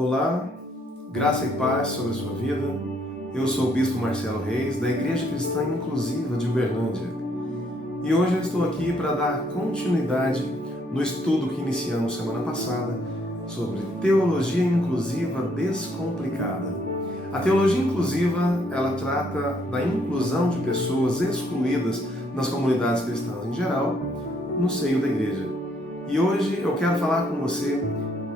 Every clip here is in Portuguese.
Olá, graça e paz sobre a sua vida. Eu sou o Bispo Marcelo Reis, da Igreja Cristã Inclusiva de Uberlândia. E hoje eu estou aqui para dar continuidade no estudo que iniciamos semana passada sobre Teologia Inclusiva Descomplicada. A Teologia Inclusiva, ela trata da inclusão de pessoas excluídas nas comunidades cristãs em geral, no seio da Igreja. E hoje eu quero falar com você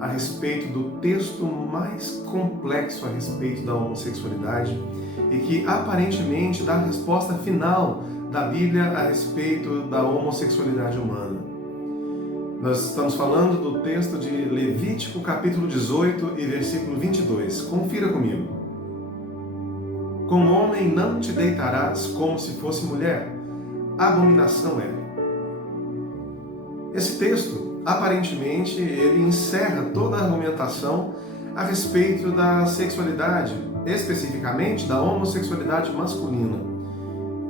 a respeito do texto mais complexo a respeito da homossexualidade e que aparentemente dá a resposta final da Bíblia a respeito da homossexualidade humana. Nós estamos falando do texto de Levítico capítulo 18 e versículo 22. Confira comigo. Com homem não te deitarás como se fosse mulher, abominação é. Esse texto, aparentemente, ele encerra toda a argumentação a respeito da sexualidade, especificamente da homossexualidade masculina.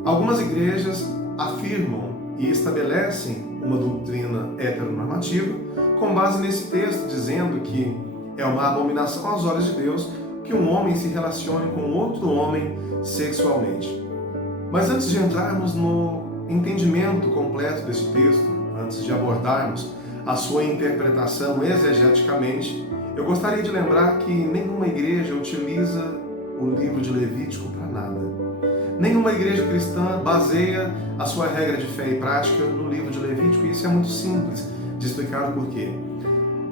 Algumas igrejas afirmam e estabelecem uma doutrina heteronormativa com base nesse texto, dizendo que é uma abominação aos olhos de Deus que um homem se relacione com outro homem sexualmente. Mas antes de entrarmos no entendimento completo desse texto, antes de abordarmos a sua interpretação exegeticamente, eu gostaria de lembrar que nenhuma igreja utiliza o livro de Levítico para nada. Nenhuma igreja cristã baseia a sua regra de fé e prática no livro de Levítico, e isso é muito simples de explicar o porquê.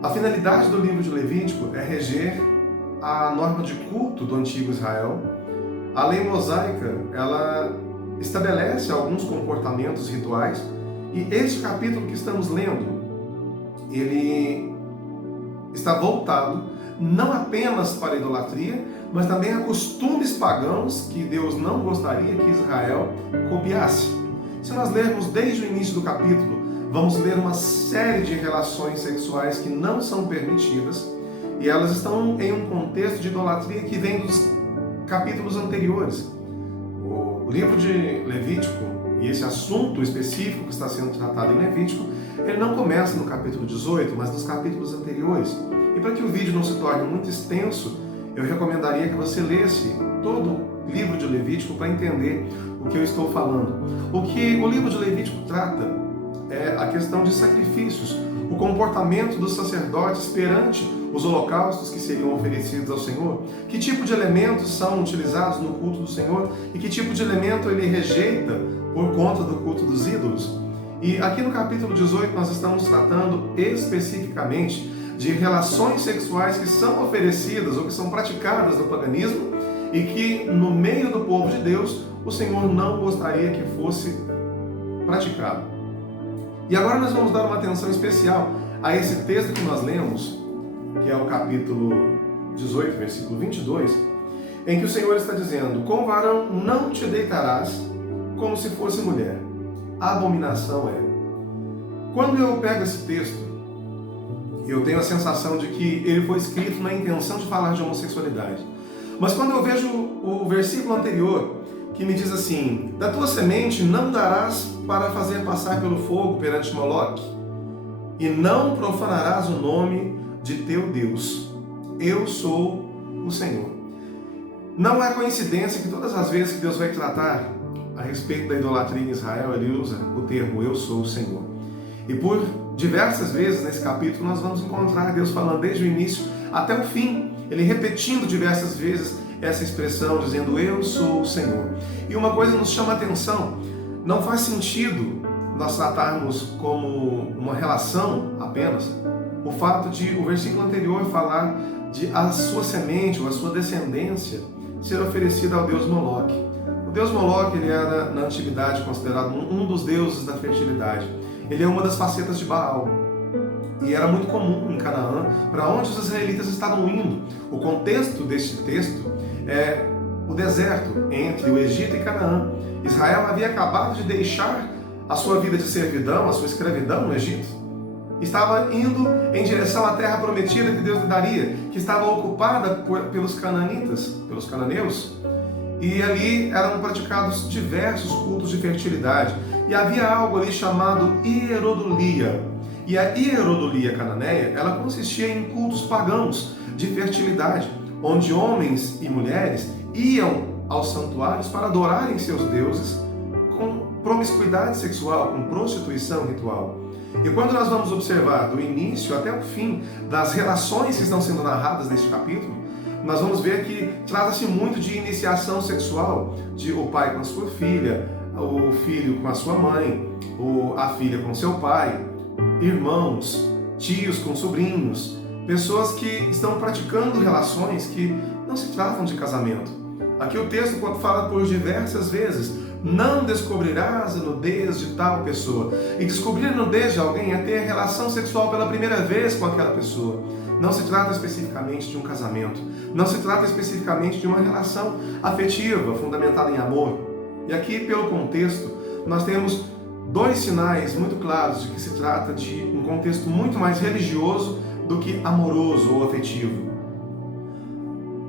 A finalidade do livro de Levítico é reger a norma de culto do antigo Israel. A lei mosaica, ela estabelece alguns comportamentos rituais, e este capítulo que estamos lendo, ele está voltado não apenas para a idolatria, mas também a costumes pagãos que Deus não gostaria que Israel copiasse. Se nós lermos desde o início do capítulo, vamos ler uma série de relações sexuais que não são permitidas, e elas estão em um contexto de idolatria que vem dos capítulos anteriores. O livro de Levítico, e esse assunto específico que está sendo tratado em Levítico, ele não começa no capítulo 18, mas nos capítulos anteriores. E para que o vídeo não se torne muito extenso, eu recomendaria que você lesse todo o livro de Levítico para entender o que eu estou falando. O que o livro de Levítico trata é a questão de sacrifícios, o comportamento dos sacerdotes perante os holocaustos que seriam oferecidos ao Senhor, que tipo de elementos são utilizados no culto do Senhor e que tipo de elemento ele rejeita por conta do culto dos ídolos. E aqui no capítulo 18 nós estamos tratando especificamente de relações sexuais que são oferecidas ou que são praticadas no paganismo e que no meio do povo de Deus o Senhor não gostaria que fosse praticado. E agora nós vamos dar uma atenção especial a esse texto que nós lemos, que é o capítulo 18, versículo 22, em que o Senhor está dizendo: com varão não te deitarás como se fosse mulher, abominação é. Quando eu pego esse texto, eu tenho a sensação de que ele foi escrito na intenção de falar de homossexualidade. Mas quando eu vejo o versículo anterior, que me diz assim: da tua semente não darás para fazer passar pelo fogo perante Moloque, e não profanarás o nome de teu Deus. Eu sou o Senhor. Não é coincidência que todas as vezes que Deus vai tratar a respeito da idolatria em Israel, ele usa o termo eu sou o Senhor. E por diversas vezes nesse capítulo nós vamos encontrar Deus falando desde o início até o fim, ele repetindo diversas vezes essa expressão, dizendo eu sou o Senhor. E uma coisa nos chama a atenção: não faz sentido nós tratarmos como uma relação apenas o fato de o versículo anterior falar de a sua semente ou a sua descendência ser oferecida ao deus Moloque. O deus Moloque, ele era na antiguidade considerado um dos deuses da fertilidade. Ele é uma das facetas de Baal. E era muito comum em Canaã, para onde os israelitas estavam indo. O contexto deste texto é o deserto entre o Egito e Canaã. Israel havia acabado de deixar a sua vida de servidão, a sua escravidão no Egito. Estava indo em direção à terra prometida que Deus lhe daria, que estava ocupada pelos cananitas, pelos cananeus. E ali eram praticados diversos cultos de fertilidade. E havia algo ali chamado hierodulia. E a hierodolia cananeia, ela consistia em cultos pagãos de fertilidade, onde homens e mulheres iam aos santuários para adorarem seus deuses com promiscuidade sexual, com prostituição ritual. E quando nós vamos observar do início até o fim das relações que estão sendo narradas neste capítulo, nós vamos ver que trata-se muito de iniciação sexual, de o pai com a sua filha, o filho com a sua mãe, a filha com seu pai, irmãos, tios com sobrinhos, pessoas que estão praticando relações que não se tratam de casamento. Aqui o texto fala por diversas vezes: não descobrirás a nudez de tal pessoa. E descobrir a nudez de alguém é ter relação sexual pela primeira vez com aquela pessoa. Não se trata especificamente de um casamento. Não se trata especificamente de uma relação afetiva, fundamentada em amor. E aqui, pelo contexto, nós temos dois sinais muito claros de que se trata de um contexto muito mais religioso do que amoroso ou afetivo.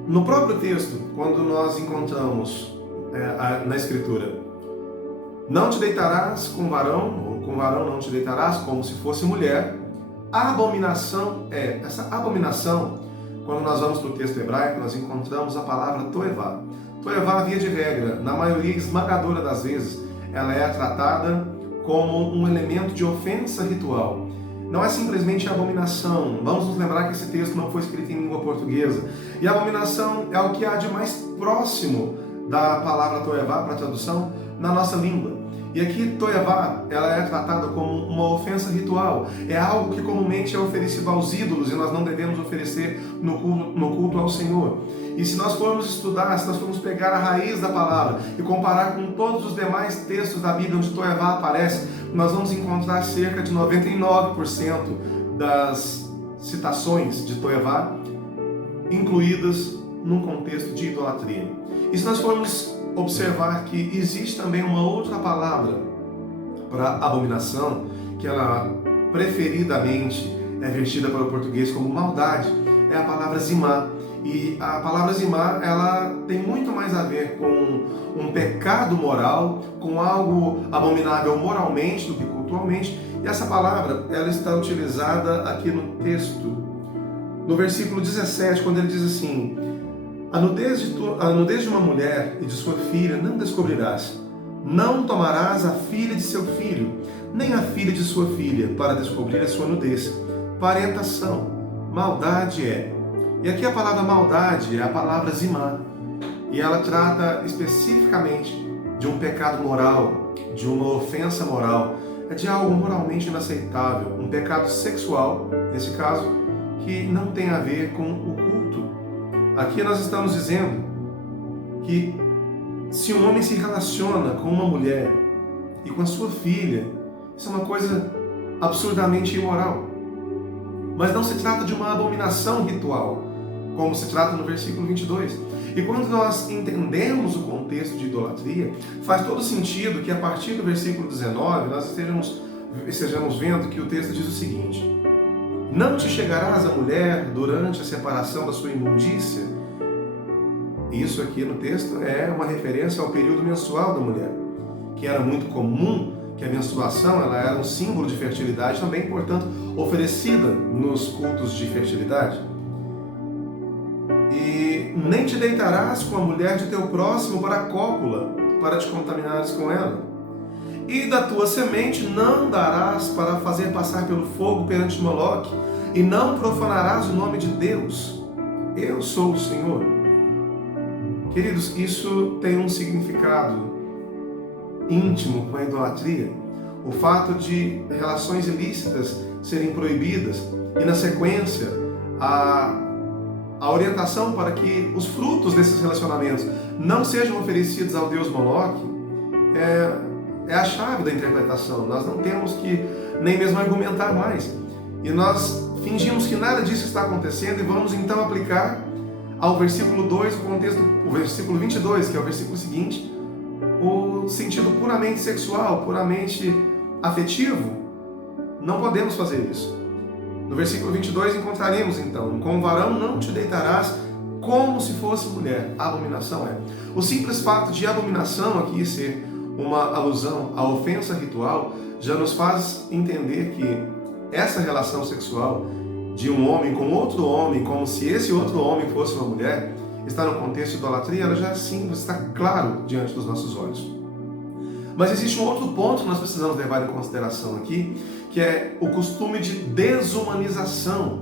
No próprio texto, quando nós encontramos na Escritura: não te deitarás com varão, ou com varão não te deitarás, como se fosse mulher. A abominação essa abominação, quando nós vamos para o texto hebraico, nós encontramos a palavra toevá. Toevá, via de regra, na maioria esmagadora das vezes, ela é tratada como um elemento de ofensa ritual. Não é simplesmente abominação. Vamos nos lembrar que esse texto não foi escrito em língua portuguesa. E a abominação é o que há de mais próximo da palavra toevá para tradução na nossa língua. E aqui toevá, ela é tratada como uma ofensa ritual. É algo que comumente é oferecido aos ídolos e nós não devemos oferecer no culto ao Senhor. E se nós formos estudar, se nós formos pegar a raiz da palavra e comparar com todos os demais textos da Bíblia onde toevá aparece, nós vamos encontrar cerca de 99% das citações de toevá incluídas num contexto de idolatria. E se nós formos observar que existe também uma outra palavra para abominação, que ela preferidamente é vertida para o português como maldade, é a palavra zimá. E a palavra zimá, ela tem muito mais a ver com um pecado moral, com algo abominável moralmente do que cultualmente. E essa palavra, ela está utilizada aqui no texto, no versículo 17, quando ele diz assim: a nudez de uma mulher e de sua filha não descobrirás. Não tomarás a filha de seu filho, nem a filha de sua filha, para descobrir a sua nudez. Parentação, maldade é. E aqui a palavra maldade é a palavra zimá. E ela trata especificamente de um pecado moral, de uma ofensa moral, de algo moralmente inaceitável, um pecado sexual, nesse caso, que não tem a ver com o culto. Aqui nós estamos dizendo que se um homem se relaciona com uma mulher e com a sua filha, isso é uma coisa absurdamente imoral. Mas não se trata de uma abominação ritual, como se trata no versículo 22. E quando nós entendemos o contexto de idolatria, faz todo sentido que a partir do versículo 19 nós estejamos vendo que o texto diz o seguinte: não te chegarás à mulher durante a separação da sua imundícia. Isso aqui no texto é uma referência ao período menstrual da mulher, que era muito comum, que a menstruação ela era um símbolo de fertilidade também, portanto, oferecida nos cultos de fertilidade. E nem te deitarás com a mulher de teu próximo para a cópula, para te contaminares com ela. E da tua semente não darás para fazer passar pelo fogo perante Moloque, e não profanarás o nome de Deus. Eu sou o Senhor. Queridos, isso tem um significado íntimo com a idolatria. O fato de relações ilícitas serem proibidas e, na sequência, a orientação para que os frutos desses relacionamentos não sejam oferecidos ao Deus Moloque é a chave da interpretação. Nós não temos que nem mesmo argumentar mais. E nós fingimos que nada disso está acontecendo e vamos então aplicar ao versículo 2, o versículo 22, que é o versículo seguinte, o sentido puramente sexual, puramente afetivo. Não podemos fazer isso. No versículo 22 encontraremos então: com o varão não te deitarás como se fosse mulher. A abominação é. O simples fato de abominação aqui ser uma alusão à ofensa ritual já nos faz entender que essa relação sexual de um homem com outro homem, como se esse outro homem fosse uma mulher, está no contexto de idolatria, ela já é simples, está claro diante dos nossos olhos. Mas existe um outro ponto que nós precisamos levar em consideração aqui, que é o costume de desumanização.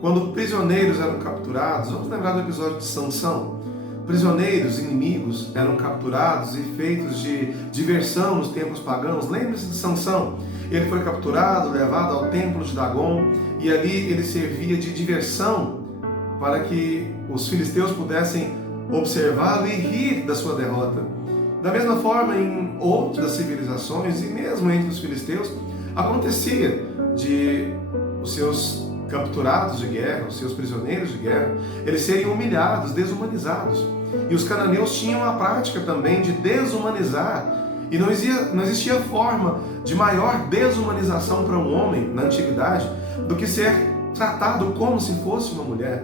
Quando prisioneiros eram capturados, vamos lembrar do episódio de Sansão. Prisioneiros, inimigos, eram capturados e feitos de diversão nos tempos pagãos. Lembre-se de Sansão. Ele foi capturado, levado ao templo de Dagon, e ali ele servia de diversão para que os filisteus pudessem observá-lo e rir da sua derrota. Da mesma forma, em outras civilizações, e mesmo entre os filisteus, acontecia de os seus capturados de guerra, os seus prisioneiros de guerra, eles serem humilhados, desumanizados. E os cananeus tinham a prática também de desumanizar. E não existia forma de maior desumanização para um homem na antiguidade do que ser tratado como se fosse uma mulher.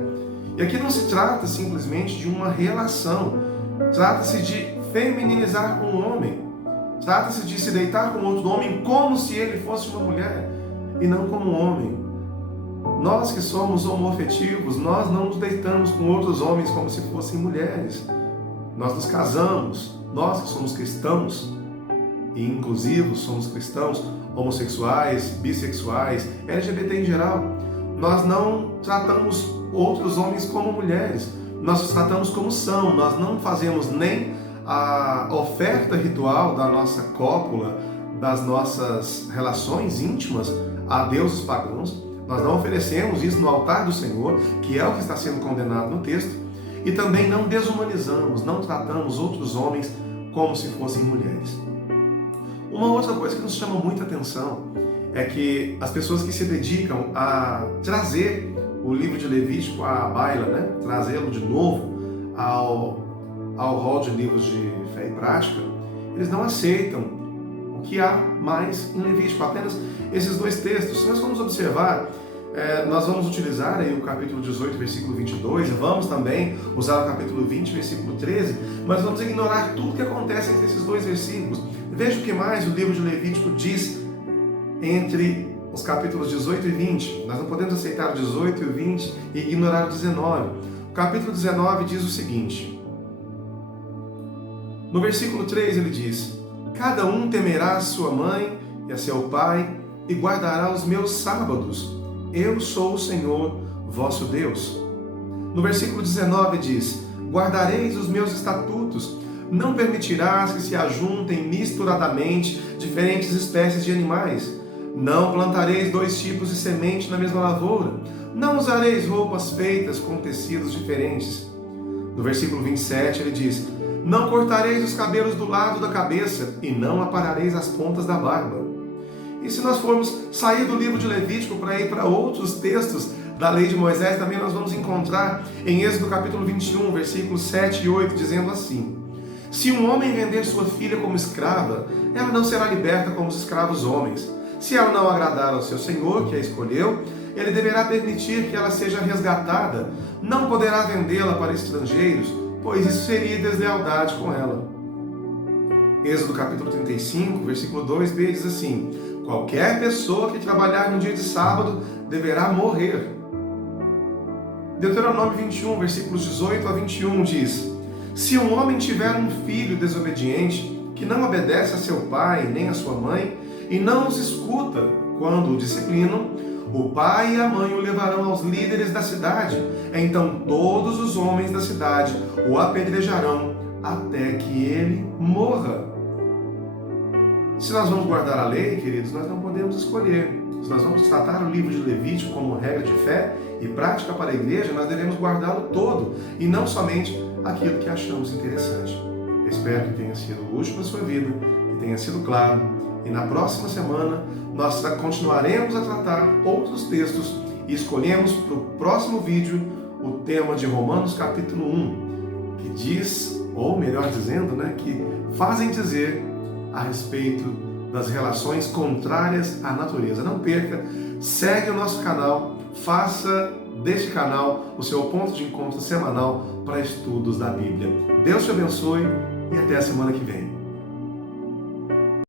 E aqui não se trata simplesmente de uma relação, trata-se de feminilizar um homem, trata-se de se deitar com outro homem como se ele fosse uma mulher e não como um homem. Nós que somos homoafetivos, nós não nos deitamos com outros homens como se fossem mulheres. Nós nos casamos, nós que somos cristãos e inclusivos, somos cristãos, homossexuais, bissexuais, LGBT em geral, nós não tratamos outros homens como mulheres, nós os tratamos como são, nós não fazemos nem a oferta ritual da nossa cópula, das nossas relações íntimas a deuses pagãos, nós não oferecemos isso no altar do Senhor, que é o que está sendo condenado no texto, e também não desumanizamos, não tratamos outros homens como se fossem mulheres. Uma outra coisa que nos chama muita atenção é que as pessoas que se dedicam a trazer o livro de Levítico à baila, né? Trazê-lo de novo ao rol de livros de fé e prática, eles não aceitam o que há mais em Levítico, apenas esses dois textos. Se nós formos observar, nós vamos utilizar aí o capítulo 18, versículo 22, e vamos também usar o capítulo 20, versículo 13, mas vamos ignorar tudo que acontece entre esses dois versículos. Veja o que mais o livro de Levítico diz entre os capítulos 18 e 20. Nós não podemos aceitar o 18 e o 20 e ignorar o 19. O capítulo 19 diz o seguinte: no versículo 3 ele diz: cada um temerá a sua mãe e a seu pai e guardará os meus sábados. Eu sou o Senhor, vosso Deus. No versículo 19 diz: guardareis os meus estatutos, não permitirás que se ajuntem misturadamente diferentes espécies de animais. Não plantareis dois tipos de semente na mesma lavoura. Não usareis roupas feitas com tecidos diferentes. No versículo 27 ele diz: não cortareis os cabelos do lado da cabeça e não aparareis as pontas da barba. E se nós formos sair do livro de Levítico para ir para outros textos da lei de Moisés, também nós vamos encontrar em Êxodo capítulo 21, versículos 7 e 8, dizendo assim: se um homem vender sua filha como escrava, ela não será liberta como os escravos homens. Se ela não agradar ao seu senhor, que a escolheu, ele deverá permitir que ela seja resgatada. Não poderá vendê-la para estrangeiros, pois isso seria deslealdade com ela. Êxodo capítulo 35, versículo 2b diz assim: qualquer pessoa que trabalhar no dia de sábado deverá morrer. Deuteronômio 21, versículos 18 a 21 diz: se um homem tiver um filho desobediente, que não obedece a seu pai nem a sua mãe, e não os escuta quando o disciplinam, o pai e a mãe o levarão aos líderes da cidade. Então todos os homens da cidade o apedrejarão até que ele morra. Se nós vamos guardar a lei, queridos, nós não podemos escolher. Se nós vamos tratar o livro de Levítico como regra de fé e prática para a igreja, nós devemos guardá-lo todo e não somente aquilo que achamos interessante. Eu espero que tenha sido útil na sua vida, que tenha sido claro. E na próxima semana nós continuaremos a tratar outros textos e escolhemos para o próximo vídeo o tema de Romanos capítulo 1, que diz, ou melhor dizendo, que fazem dizer a respeito das relações contrárias à natureza. Não perca, segue o nosso canal, faça deste canal o seu ponto de encontro semanal para estudos da Bíblia. Deus te abençoe e até a semana que vem.